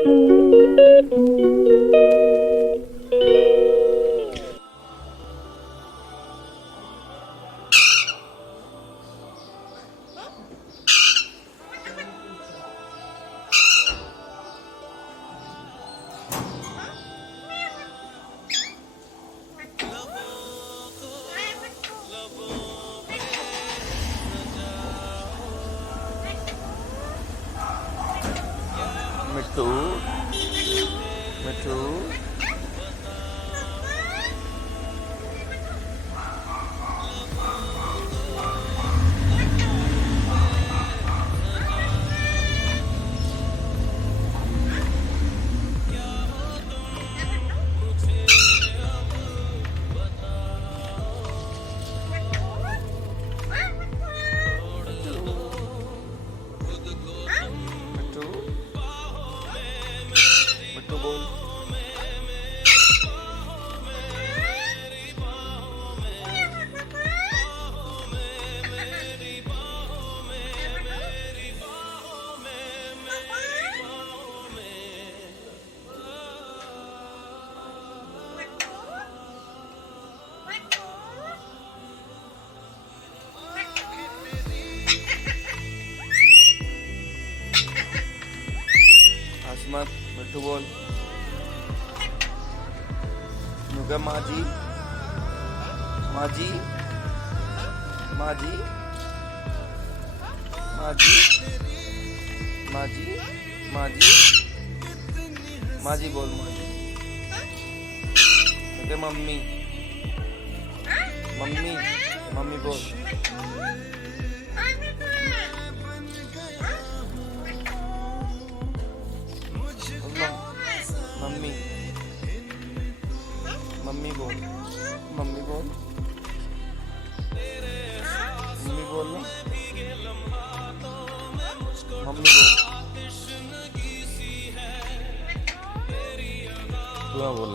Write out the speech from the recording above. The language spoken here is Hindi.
मिट्टू मिट्टू मिट्टू मिट्टू बोल। मत मिट्टू बोल। नुका माजी माजी माजी माजी माजी माजी माजी बोल माजी। नुका मम्मी मम्मी मम्मी बोल। मम्मी मम्मी बोल मम्मी बोल मम्मी बोल ना मम्मी बोल। तू बोल